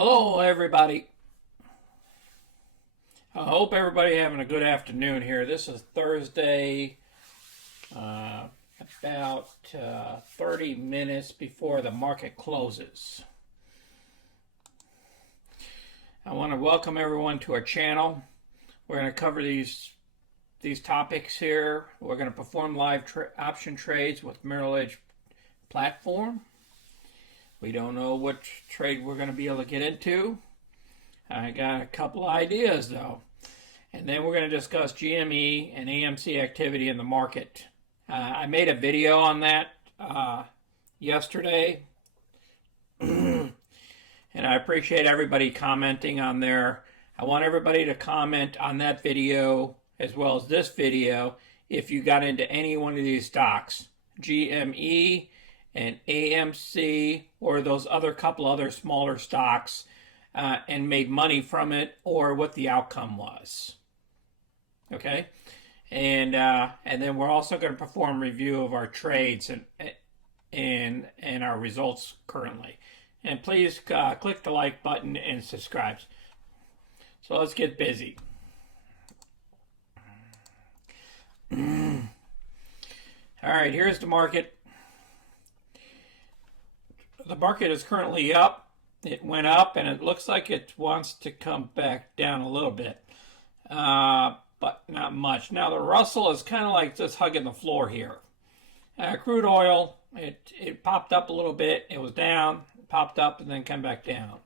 Hello, everybody. I hope everybody having a good afternoon here. This is Thursday, about 30 minutes before the market closes. I want to welcome everyone to our channel. We're going to cover these topics here. We're going to perform live option trades with Merrill Edge platform. We don't know what trade we're going to be able to get into. I got a couple ideas though. And then we're going to discuss GME and AMC activity in the market. I made a video on that yesterday. And I appreciate everybody commenting on there. I want everybody to comment on that video as well as this video if you got into any one of these stocks. GME and AMC or those couple other smaller stocks and made money from it, or what the outcome was. Okay, and then we're also going to perform review of our trades and our results currently. And please click the like button and subscribe. So let's get busy. All right, here's the market. The market is currently up. It went up, and it looks like it wants to come back down a little bit, but not much. Now, the Russell is kind of like just hugging the floor here. Crude oil, it popped up a little bit. It was down, popped up, and then come back down.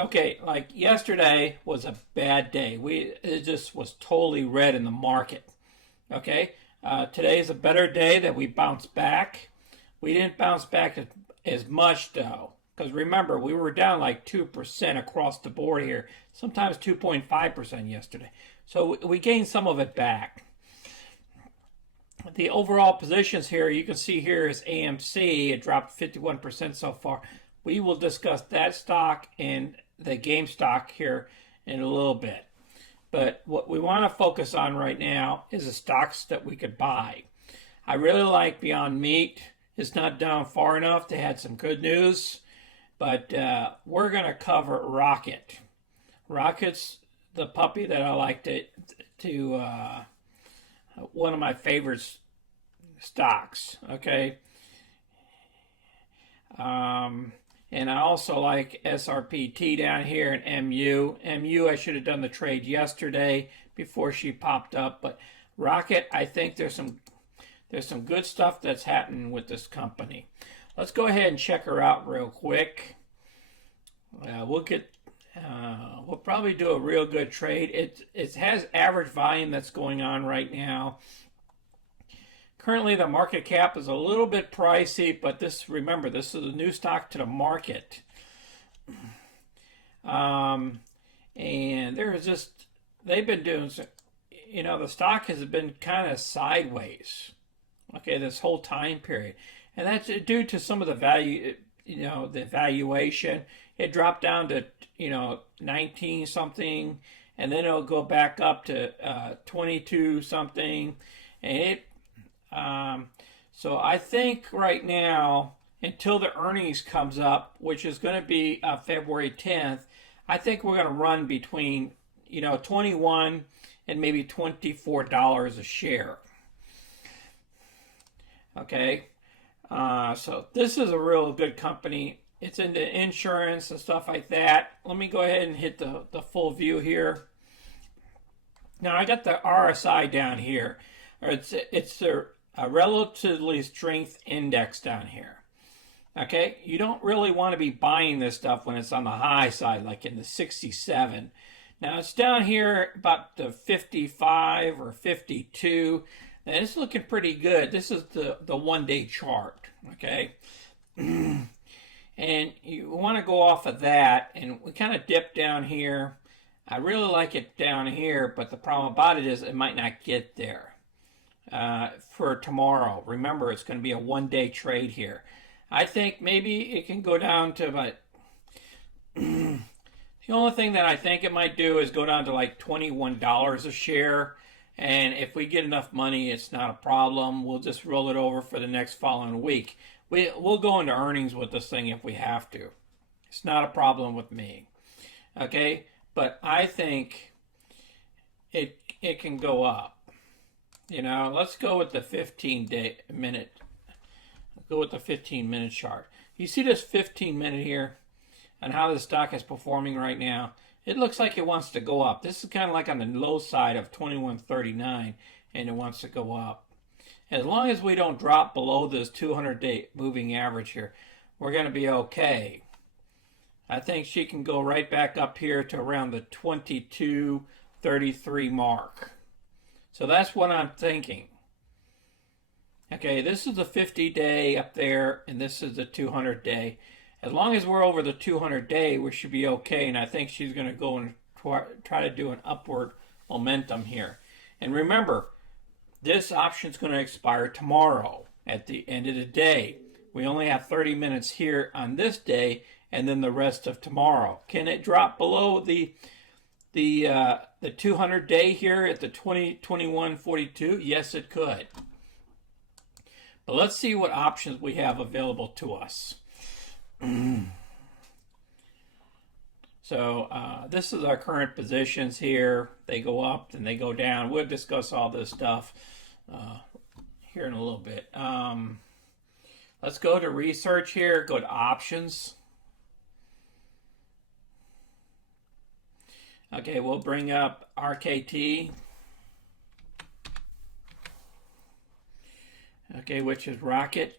Okay, like yesterday was a bad day. It just was totally red in the market. Okay, today is a better day that we bounced back. We didn't bounce back as much though, because remember, we were down like 2% across the board here, sometimes 2.5% yesterday. So we gained some of it back. The overall positions here, you can see here is AMC. It dropped 51% so far. We will discuss that stock and the GameStop here in a little bit. But what we want to focus on right now is the stocks that we could buy. I really like Beyond Meat. It's not down far enough. They had some good news. But we're going to cover Rocket. Rocket's the puppy that I like to one of my favorite stocks. Okay. And I also like SRPT down here and MU. MU, I should have done the trade yesterday before she popped up. But Rocket, I think there's some good stuff that's happening with this company. Let's go ahead and check her out real quick. We'll probably do a real good trade. It has average volume that's going on right now. Currently, the market cap is a little bit pricey, but remember, this is a new stock to the market. And they've been doing, the stock has been kind of sideways, okay, this whole time period. And that's due to some of the value, the valuation. It dropped down to, 19 something, and then it'll go back up to 22 something. And so I think right now, until the earnings comes up, which is going to be February 10th, I think we're going to run between, 21 and maybe $24 a share. Okay. So this is a real good company. It's into insurance and stuff like that. Let me go ahead and hit the full view here. Now I got the RSI down here. It's a relatively strength index down here. Okay, you don't really want to be buying this stuff when it's on the high side, like in the 67. Now it's down here about the 55 or 52. And it's looking pretty good. This is the one-day chart, okay? And you want to go off of that, and we kind of dip down here. I really like it down here, but the problem about it is it might not get there for tomorrow. Remember, it's going to be a one-day trade here. I think maybe it can go down to about... The only thing that I think it might do is go down to like $21 a share. And if we get enough money, it's not a problem. We'll just roll it over for the next following week. We'll go into earnings with this thing if we have to. It's not a problem with me. Okay? But I think it can go up. You know, let's go with the 15-minute. Go with the 15-minute chart. You see this 15-minute here and how the stock is performing right now? It looks like it wants to go up. This is kind of like on the low side of 2139, and it wants to go up. As long as we don't drop below this 200-day moving average here, we're going to be okay. I think she can go right back up here to around the 2233 mark. So that's what I'm thinking. Okay, this is the 50-day up there, and this is the 200-day. As long as we're over the 200-day, we should be okay, and I think she's going to go and try to do an upward momentum here. And remember, this option is going to expire tomorrow at the end of the day. We only have 30 minutes here on this day, and then the rest of tomorrow. Can it drop below the 200-day here at the 21.42? Yes, it could. But let's see what options we have available to us. So this is our current positions here. They go up and they go down. We'll discuss all this stuff here in a little bit. Let's go to research here. Go to options. Okay, we'll bring up RKT. Okay, which is Rocket.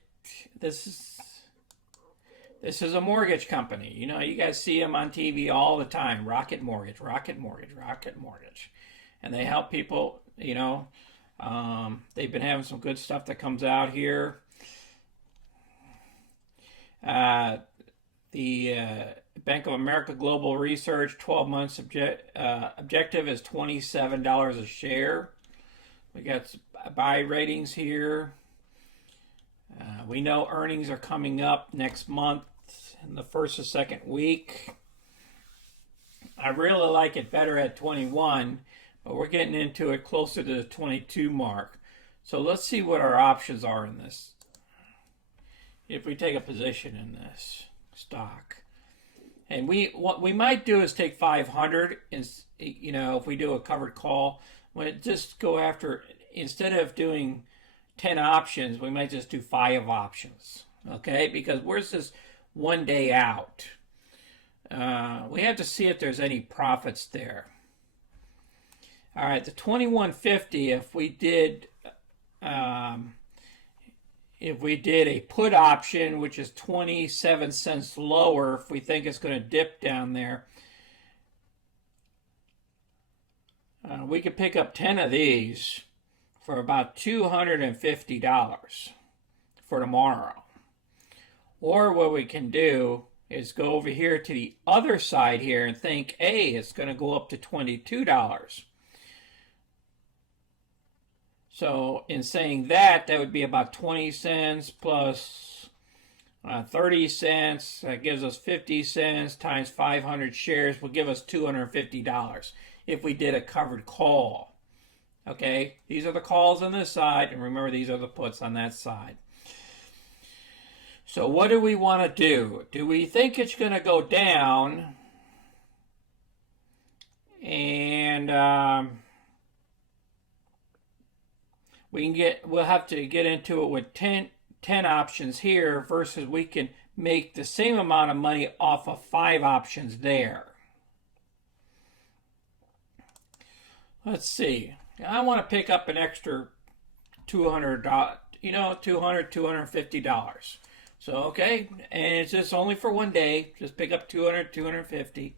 This is a mortgage company. You know, you guys see them on TV all the time. Rocket Mortgage, Rocket Mortgage, Rocket Mortgage. And they help people, you know. They've been having some good stuff that comes out here. The Bank of America Global Research 12 months objective is $27 a share. We got buy ratings here. We know earnings are coming up next month in the first or second week. I really like it better at 21, but we're getting into it closer to the 22 mark. So let's see what our options are in this. If we take a position in this stock. And what we might do is take 500, and you know, if we do a covered call, just go after, instead of doing 10 options, we might just do 5 options, okay? Because where's this 1 day out? We have to see if there's any profits there. All right, the 2150, if we did a put option, which is 27 cents lower, if we think it's going to dip down there, we could pick up 10 of these for about $250 for tomorrow. Or what we can do is go over here to the other side here and think, hey, it's going to go up to $22. So in saying that, that would be about 20 cents plus 30 cents. That gives us 50 cents times 500 shares will give us $250 if we did a covered call. Okay, these are the calls on this side, and remember these are the puts on that side. So what do we want to do? Do we think it's going to go down? And we'll have to get into it with 10 options here versus we can make the same amount of money off of 5 options there. Let's see. I want to pick up an extra $200, $250. So, okay, and it's just only for 1 day. Just pick up $200, $250.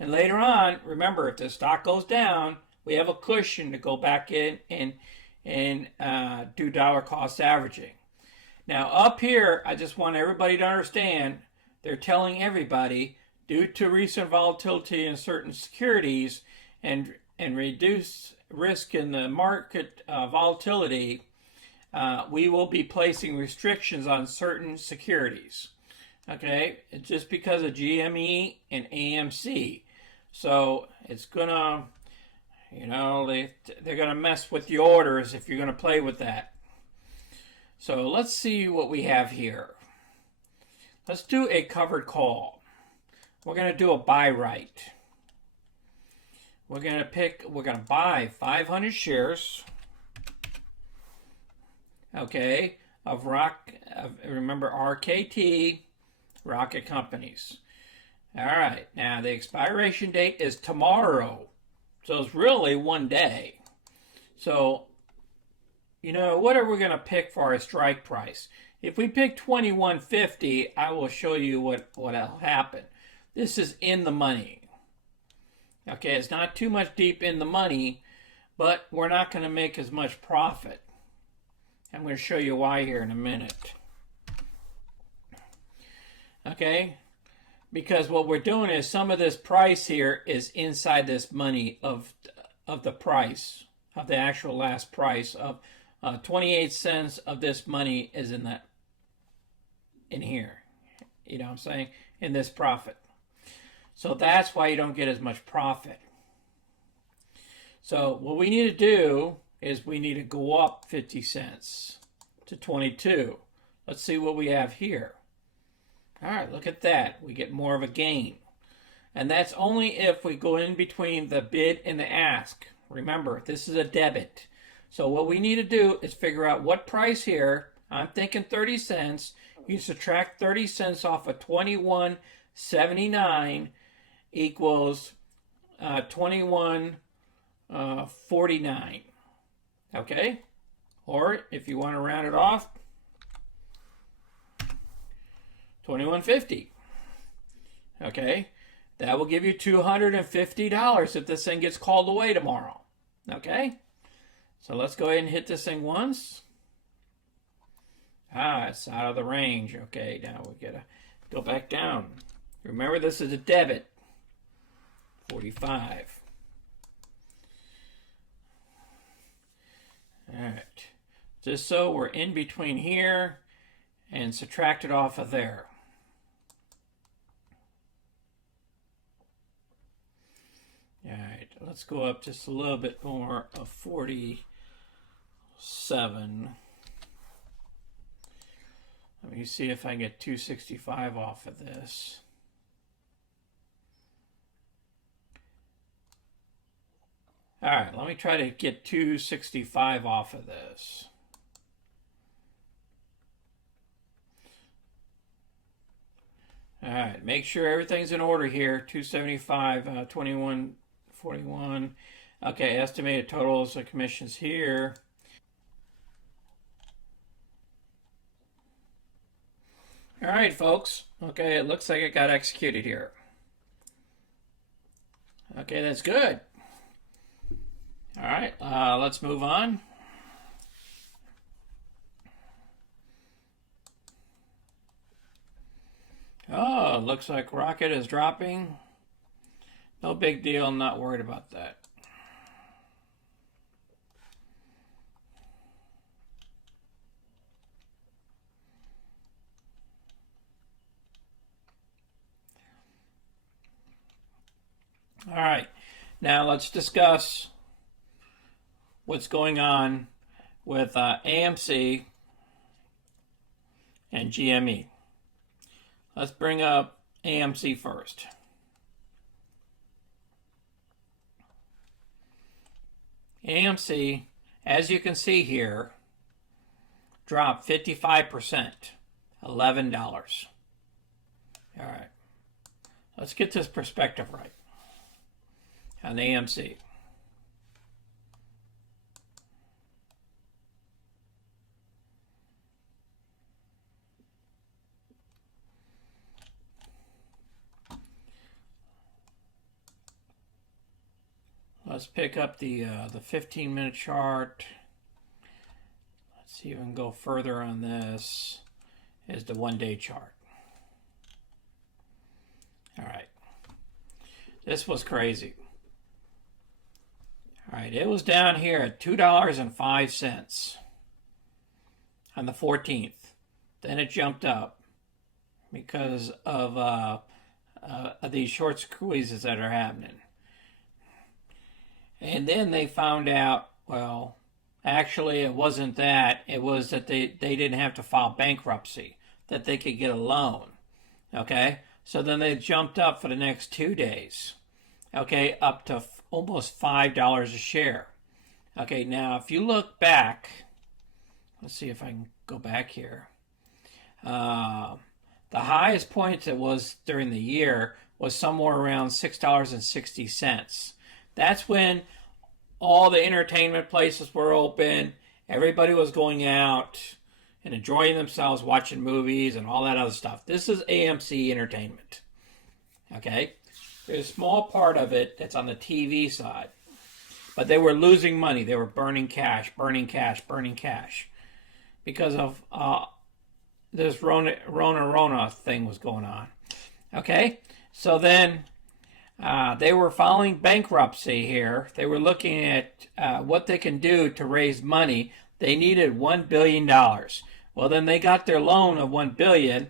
And later on, remember, if the stock goes down, we have a cushion to go back in and do dollar cost averaging. Now, up here, I just want everybody to understand, they're telling everybody, due to recent volatility in certain securities and reduce risk in the market volatility, we will be placing restrictions on certain securities. Okay, it's just because of GME and AMC. So it's gonna, You know, they're going to mess with the orders if you're going to play with that. So let's see what we have here. Let's do a covered call. We're going to do a buy right. We're going to buy 500 shares. Okay, remember RKT, Rocket Companies. All right, now the expiration date is tomorrow. So it's really one day. So, you know, what are we going to pick for our strike price? If we pick 21.50, I will show you what'll happen. This is in the money. Okay, it's not too much deep in the money, but we're not going to make as much profit. I'm going to show you why here in a minute. Okay, because what we're doing is some of this price here is inside this money of the price, of the actual last price of 28 cents of this money is in here. You know what I'm saying? In this profit. So that's why you don't get as much profit. So what we need to do is we need to go up 50 cents to 22. Let's see what we have here. All right, look at that. We get more of a gain. And that's only if we go in between the bid and the ask. Remember, this is a debit. So what we need to do is figure out what price here. I'm thinking 30 cents. You subtract 30 cents off of 21.79 equals 21.49. Okay? Or if you want to round it off, 21.50. Okay? That will give you $250 if this thing gets called away tomorrow. Okay? So let's go ahead and hit this thing once. It's out of the range. Okay, now we gotta go back down. Remember, this is a debit. 45. All right. Just so we're in between here and subtract it off of there. All right, let's go up just a little bit more of 47. Let me see if I can get 265 off of this. All right, let me try to get 265 off of this. All right, make sure everything's in order here. 275, 21.41. Okay, estimated totals of commissions here. All right, folks. Okay, it looks like it got executed here. Okay, that's good. All right, let's move on. Oh, looks like Rocket is dropping. No big deal. I'm not worried about that. All right, now let's discuss what's going on with AMC and GME. Let's bring up AMC first. AMC, as you can see here, dropped 55%, $11. All right, let's get this perspective right on AMC. Let's pick up the 15-minute chart. Let's see if we can go further on this. Is the one-day chart. All right. This was crazy. All right, it was down here at $2.05 on the 14th. Then it jumped up because of these short squeezes that are happening. And then they found out, well, actually it wasn't that. It was that they didn't have to file bankruptcy, that they could get a loan. Okay? So then they jumped up for the next 2 days. Okay, up to almost $5 a share. Okay, now if you look back, let's see if I can go back here. The highest point it was during the year was somewhere around $6.60. That's when all the entertainment places were open. Everybody was going out and enjoying themselves, watching movies and all that other stuff. This is AMC Entertainment. Okay? There's a small part of it that's on the TV side. But they were losing money. They were burning cash. Because of this Rona thing was going on. Okay? So then they were filing bankruptcy here. They were looking at what they can do to raise money. They needed $1 billion. Well, then they got their loan of $1 billion.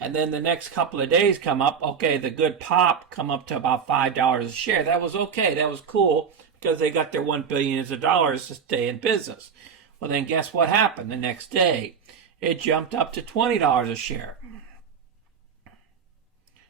And then the next couple of days come up. Okay, the good pop come up to about $5 a share. That was okay. That was cool because they got their $1 billion to stay in business. Well, then guess what happened the next day? It jumped up to $20 a share.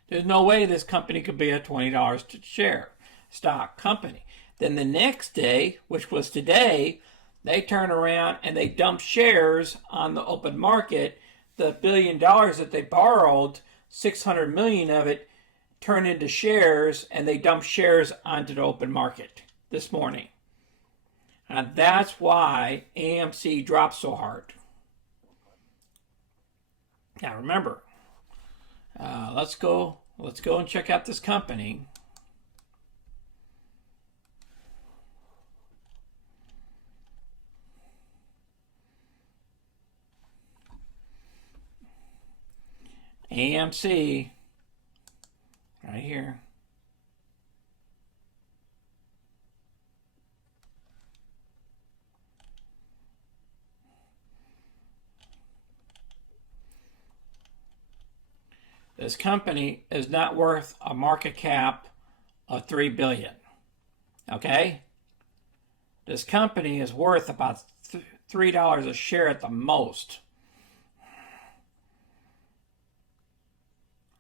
There's no way this company could be a $20 a share stock company. Then the next day, which was today, they turn around and they dump shares on the open market. The $1 billion that they borrowed, 600 million of it, turned into shares, and they dumped shares onto the open market this morning. And that's why AMC dropped so hard. Now remember, let's go and check out this company. AMC, right here. This company is not worth a market cap of $3 billion. Okay? This company is worth about $3 a share at the most.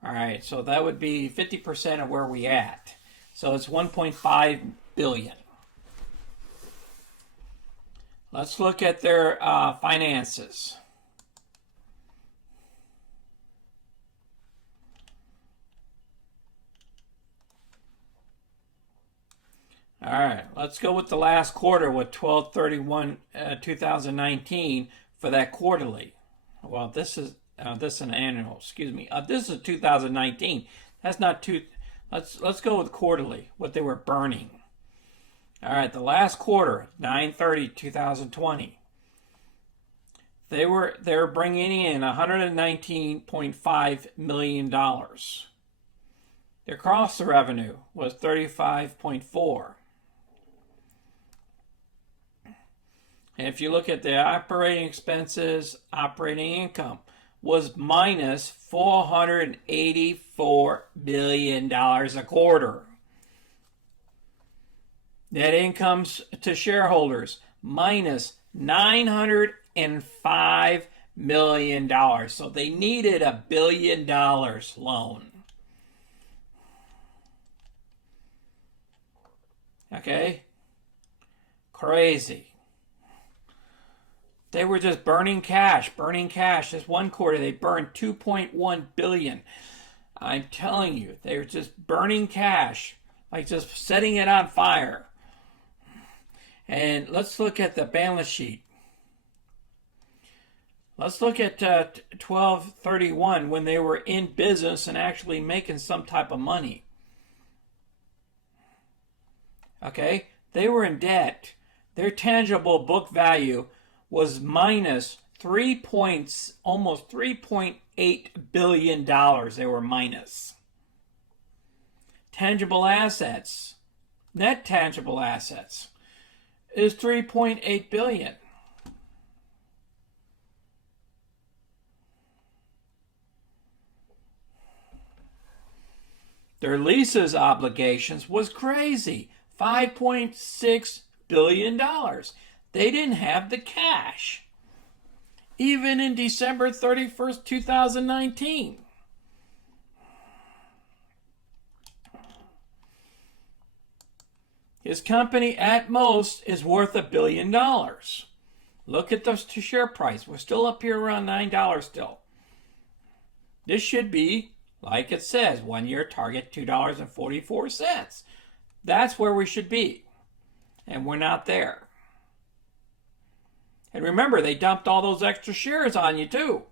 All right, so that would be 50% of where we at. So it's 1.5 billion. Let's look at their finances. All right, let's go with the last quarter with 12/31/2019 for that quarterly. Well, this is an annual. Excuse me. This is 2019. That's not two. Let's go with quarterly. What they were burning. All right, the last quarter, 9/30/2020. They were bringing in $119.5 million. Their cost of revenue was 35.4. And if you look at the operating expenses, operating income was minus $484 million a quarter. Net incomes to shareholders minus $905 million. So they needed $1 billion loan. Okay? Crazy. They were just burning cash. This one quarter, they burned $2.1 billion. I'm telling you, they were just burning cash, like just setting it on fire. And let's look at the balance sheet. Let's look at 12/31 when they were in business and actually making some type of money. Okay? They were in debt. Their tangible book value was minus almost $3.8 billion. They were minus. Tangible assets, net tangible assets, is $3.8 billion. Their leases obligations was crazy, $5.6 billion. They didn't have the cash, even in December 31st, 2019. His company, at most, is worth $1 billion. Look at the share price. We're still up here around $9 still. This should be, like it says, 1 year target $2.44. That's where we should be. And we're not there. And remember, they dumped all those extra shares on you too.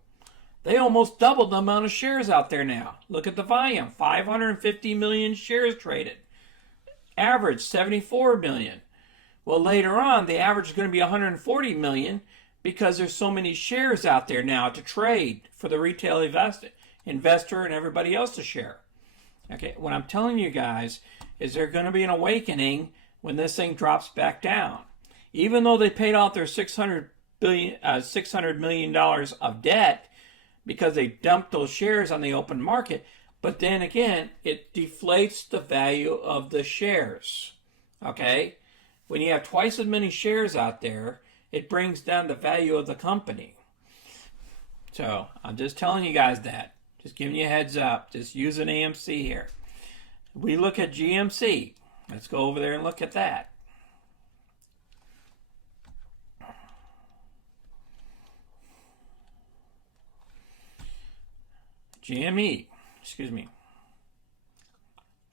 They almost doubled the amount of shares out there now. Look at the volume. 550 million shares traded. Average 74 million. Well, later on, the average is going to be 140 million because there's so many shares out there now to trade for the retail investor and everybody else to share. Okay, what I'm telling you guys is there's going to be an awakening when this thing drops back down. Even though they paid off their $600 million of debt because they dumped those shares on the open market, but then again, it deflates the value of the shares. Okay? When you have twice as many shares out there, it brings down the value of the company. So, I'm just telling you guys that. Just giving you a heads up. Just using AMC here. We look at GMC. Let's go over there and look at that. GME. Excuse me.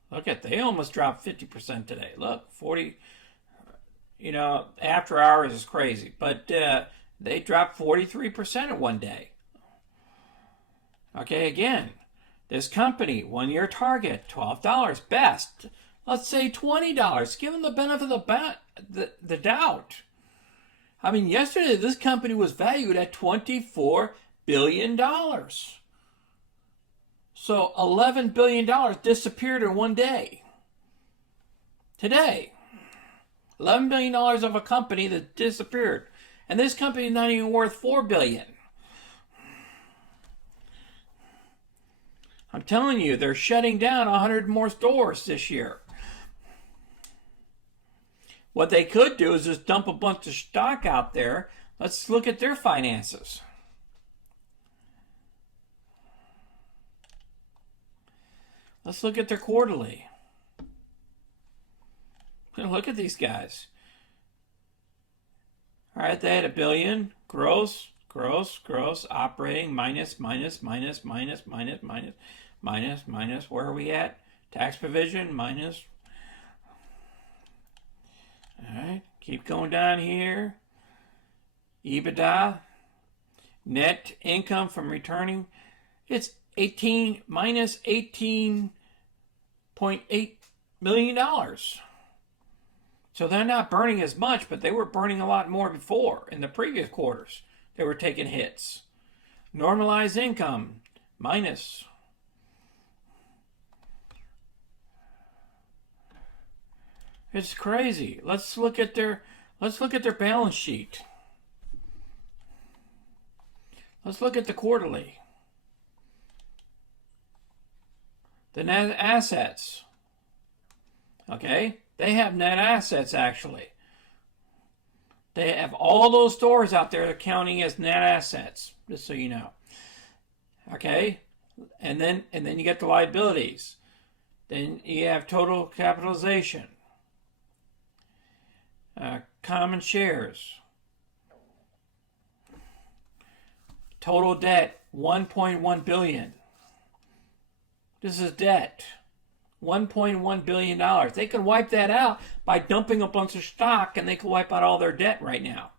Look at, they almost dropped 50% today. Look, 40, after hours is crazy. But they dropped 43% in one day. Okay, again, this company, 1 year target, $12. Best, let's say $20. Give them the benefit of the doubt. I mean, yesterday this company was valued at $24 billion. So $11 billion disappeared in one day. Today, $11 billion of a company that disappeared. And this company is not even worth $4 billion. I'm telling you, they're shutting down 100 more stores this year. What they could do is just dump a bunch of stock out there. Let's look at their finances. Let's look at their quarterly. Look at these guys. All right, they had $1 billion. Gross, operating, minus. Where are we at? Tax provision, minus. All right, keep going down here. EBITDA, net income from returning. It's minus $18.8 million. So they're not burning as much, but they were burning a lot more before. In the previous quarters, they were taking hits. Normalized income, minus. It's crazy. Let's look at their balance sheet. Let's look at the quarterly. The net assets. Okay? They have net assets, actually. They have all those stores out there counting as net assets, just so you know. Okay? And then you get the liabilities. Then you have total capitalization. Common shares. Total debt, $1.1 billion. This is debt. $1.1 billion. They can wipe that out by dumping a bunch of stock, and they can wipe out all their debt right now.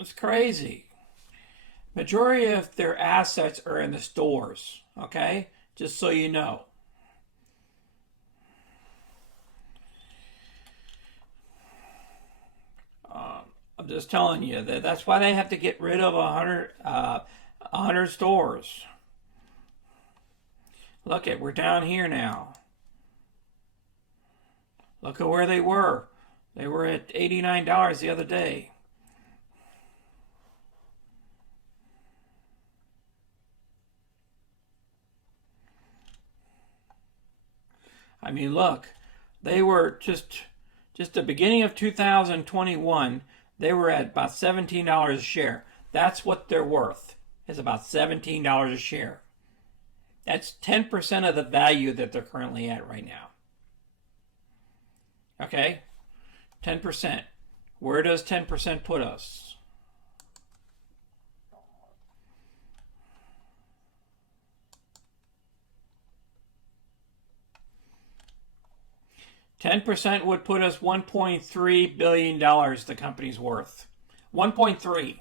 It's crazy. Majority of their assets are in the stores, okay? Just so you know. I'm just telling you that's why they have to get rid of 100 stores. Look we're down here now. Look at where they were. They were at $89 the other day. I mean, look, they were just the beginning of 2021, they were at about $17 a share. That's what they're worth, is about $17 a share. That's 10% of the value that they're currently at right now. Okay? 10%. Where does 10% put us? $10% would put us $1.3 billion the company's worth. 1.3.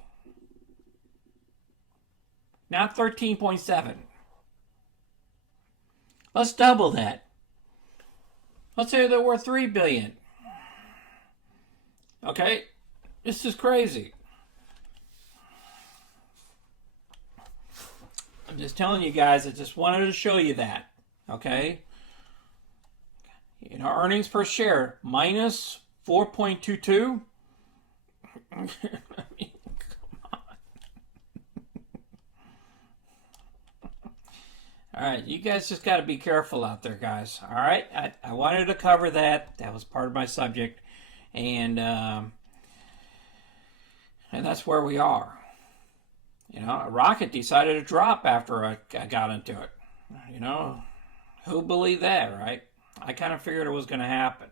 Not 13.7. Let's double that. Let's say they're worth $3 billion. Okay? This is crazy. I'm just telling you guys, I just wanted to show you that. Okay? You know, earnings per share, minus 4.22. I mean, come on. All right, you guys just got to be careful out there, guys. All right, I wanted to cover that. That was part of my subject, and that's where we are. You know, a rocket decided to drop after I got into it. You know, who believed that, right? I kind of figured it was going to happen.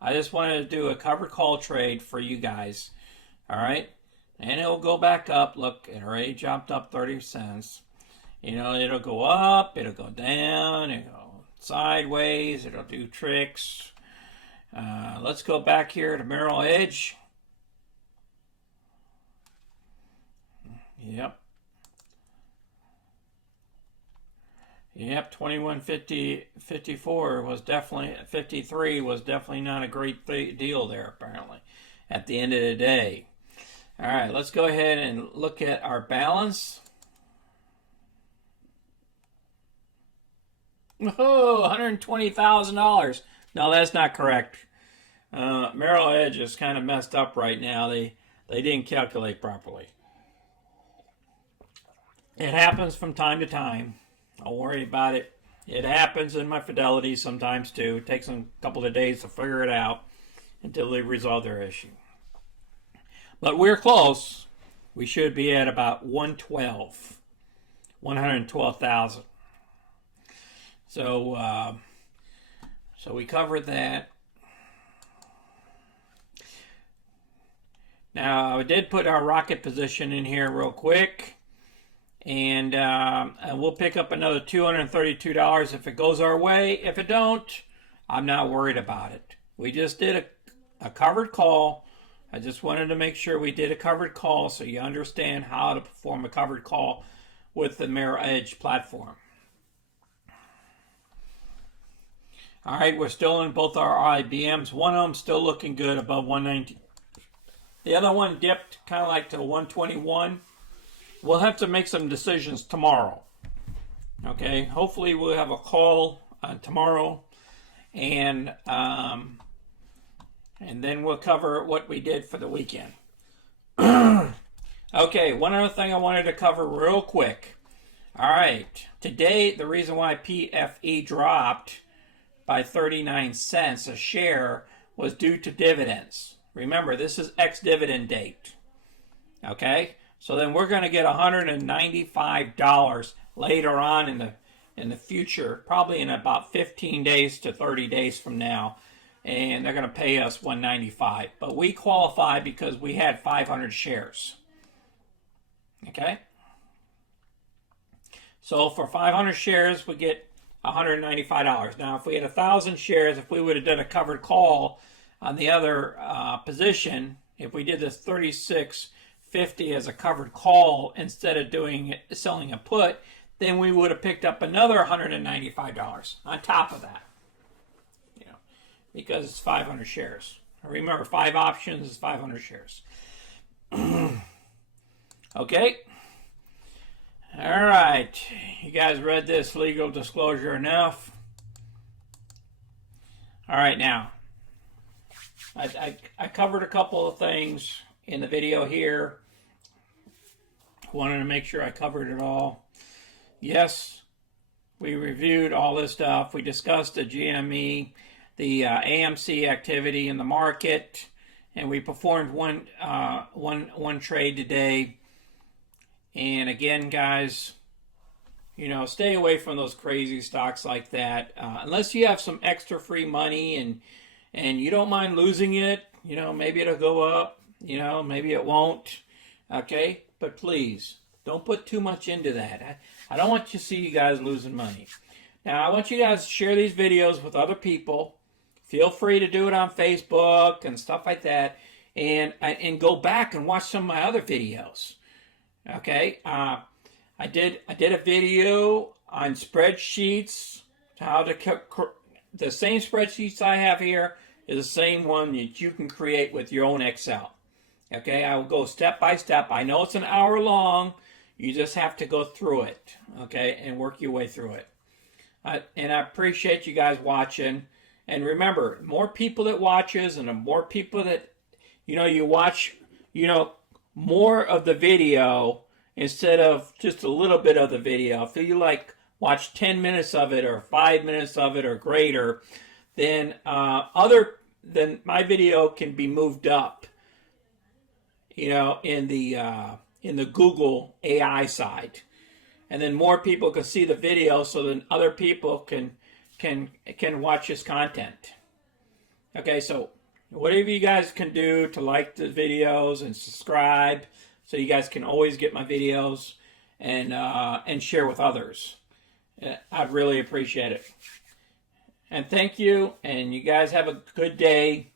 I just wanted to do a covered call trade for you guys. All right? And it'll go back up. Look, it already jumped up 30 cents. You know, it'll go up, it'll go down, it'll go sideways, it'll do tricks. Let's go back here to Merrill Edge. Yep, 21.54 was definitely, 53 was definitely not a great deal there, apparently, at the end of the day. All right, let's go ahead and look at our balance. Oh, $120,000. No, that's not correct. Merrill Edge is kind of messed up right now. They didn't calculate properly. It happens from time to time. Don't worry about it. It happens in my Fidelity sometimes too. It takes them a couple of days to figure it out until they resolve their issue. But we're close. We should be at about 112,000. So we covered that. Now I did put our rocket position in here real quick. And we'll pick up another $232 if it goes our way. If it don't, I'm not worried about it. We just did a covered call. I just wanted to make sure we did a covered call so you understand how to perform a covered call with the Merrill Edge platform. All right, we're still in both our IBMs. One of them still looking good above 190. The other one dipped kind of like to 121. We'll have to make some decisions tomorrow. Okay, hopefully we'll have a call tomorrow, and then we'll cover what we did for the weekend. Okay, one other thing I wanted to cover real quick. All right, today the reason why PFE dropped by 39 cents a share was due to dividends. Remember, this is ex-dividend date. Okay. So then we're going to get $195 later on in the future, probably in about 15 days to 30 days from now, and they're going to pay us $195. But we qualify because we had 500 shares. Okay? So for 500 shares, we get $195. Now, if we had 1,000 shares, if we would have done a covered call on the other position, if we did this 36.50 as a covered call instead of selling a put, then we would have picked up another $195 on top of that. You know, because it's 500 shares. Remember, 5 options is 500 shares. Okay. All right. You guys read this legal disclosure enough? All right, now I covered a couple of things in the video here. Wanted to make sure I covered it all. Yes, We reviewed all this stuff. We discussed the GME, the AMC activity in the market, and we performed one trade today. And again, guys, you know, stay away from those crazy stocks like that. Unless you have some extra free money and you don't mind losing it, you know, maybe it'll go up, you know, maybe it won't. Okay? But please, don't put too much into that. I don't want you to see you guys losing money. Now, I want you guys to share these videos with other people. Feel free to do it on Facebook and stuff like that. And go back and watch some of my other videos. Okay? I did a video on spreadsheets, how to the same spreadsheets I have here is the same one that you can create with your own Excel. Okay, I will go step by step. I know it's an hour long. You just have to go through it, okay, and work your way through it. And I appreciate you guys watching. And remember, more people that watches and the more people that, you know, you watch, you know, more of the video instead of just a little bit of the video. If you like watch 10 minutes of it or 5 minutes of it or greater, then my video can be moved up, you know, in the Google AI side, and then more people can see the video, so then other people can watch this content. Okay, so whatever you guys can do to like the videos and subscribe, so you guys can always get my videos and share with others. I'd really appreciate it. And thank you, and you guys have a good day.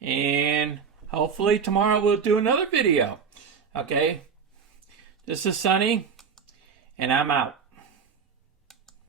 And hopefully tomorrow we'll do another video. Okay? This is Sonny, and I'm out.